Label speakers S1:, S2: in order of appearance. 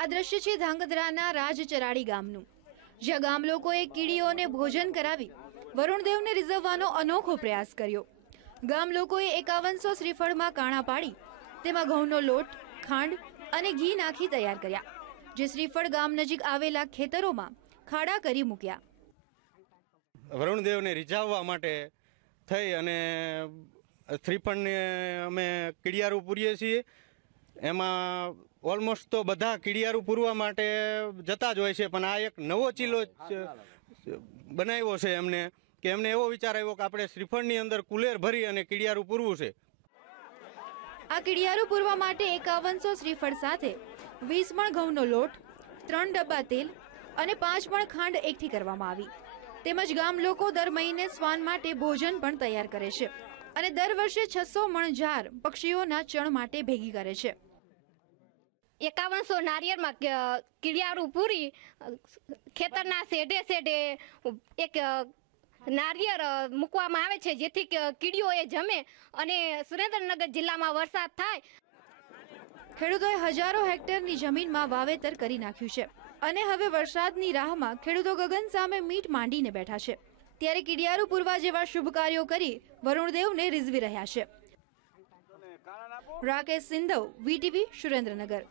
S1: આ દ્રશ્ય છે ધાંગધ્રાના રાજચરાડી ગામનું. જ્યાં ગામ લોકોએ કીડીઓને ભોજન કરાવી વરુણદેવને રીઝવવાનો અનોખો પ્રયાસ કર્યો. ગામ લોકોએ એકાવનસો શ્રીફળમાં કાણા પાડી, તેમાં ઘઉંનો લોટ, ખાંડ અને ઘી નાખી તૈયાર કર્યા, જે શ્રીફળ ગામ નજીક આવેલા ખેતરોમાં ખાડા કરી મૂક્યા.
S2: વરુણદેવને રીઝાવવા માટે થઈ અને શ્રીફળને અમે કીડિયારો પૂરીએ છીએ. એમાં ઓલમોસ્ટ તો બધા કીડિયારું પૂરવા માટે જતા જ હોય છે પણ આ એક નવો ચીલો બનાવ્યો છે એમને કે એમને એવો વિચાર આવ્યો કે આપણે શ્રીફળની અંદર કુલેર ભરી અને કીડિયારું પૂરવું છે.
S1: આ કીડિયારું પૂરવા માટે એકાવનસો શ્રીફળ સાથે વીસ મણ ઘઉંનો લોટ ત્રણ ડબ્બા તેલ અને પાંચ મણ ખાંડ એકઠી કરવામાં આવી. તેમજ ગામ લોકો દર મહિને શ્વાન માટે ભોજન પણ તૈયાર કરે છે અને દર વર્ષે છસો મણ ઝાર પક્ષીઓના ચણ માટે ભેગી કરે છે.
S3: એકાવનસો નારિયેળમાં કીડિયારું પૂરી ખેતરના શેઢે શેઢે એક નારિયેર નારિયેળ મૂકવામાં આવે છે જેથી કીડીઓ એ જમે અને સુરેન્દ્રનગર જિલ્લામાં વરસાદ થાય.
S1: ખેડૂતોએ હજારો હેક્ટરની જમીનમાં વાવેતર કરી નાખ્યું છે અને હવે વરસાદની રાહમાં ખેડૂતો ગગન સામે મીટ માંડીને બેઠા છે. ત્યારે કીડિયારું પૂરવા જેવા શુભ કાર્યો કરી વરુણદેવને રીઝવી રહ્યા છે. રાકેશ સિંધવ વીટીવી સુરેન્દ્રનગર.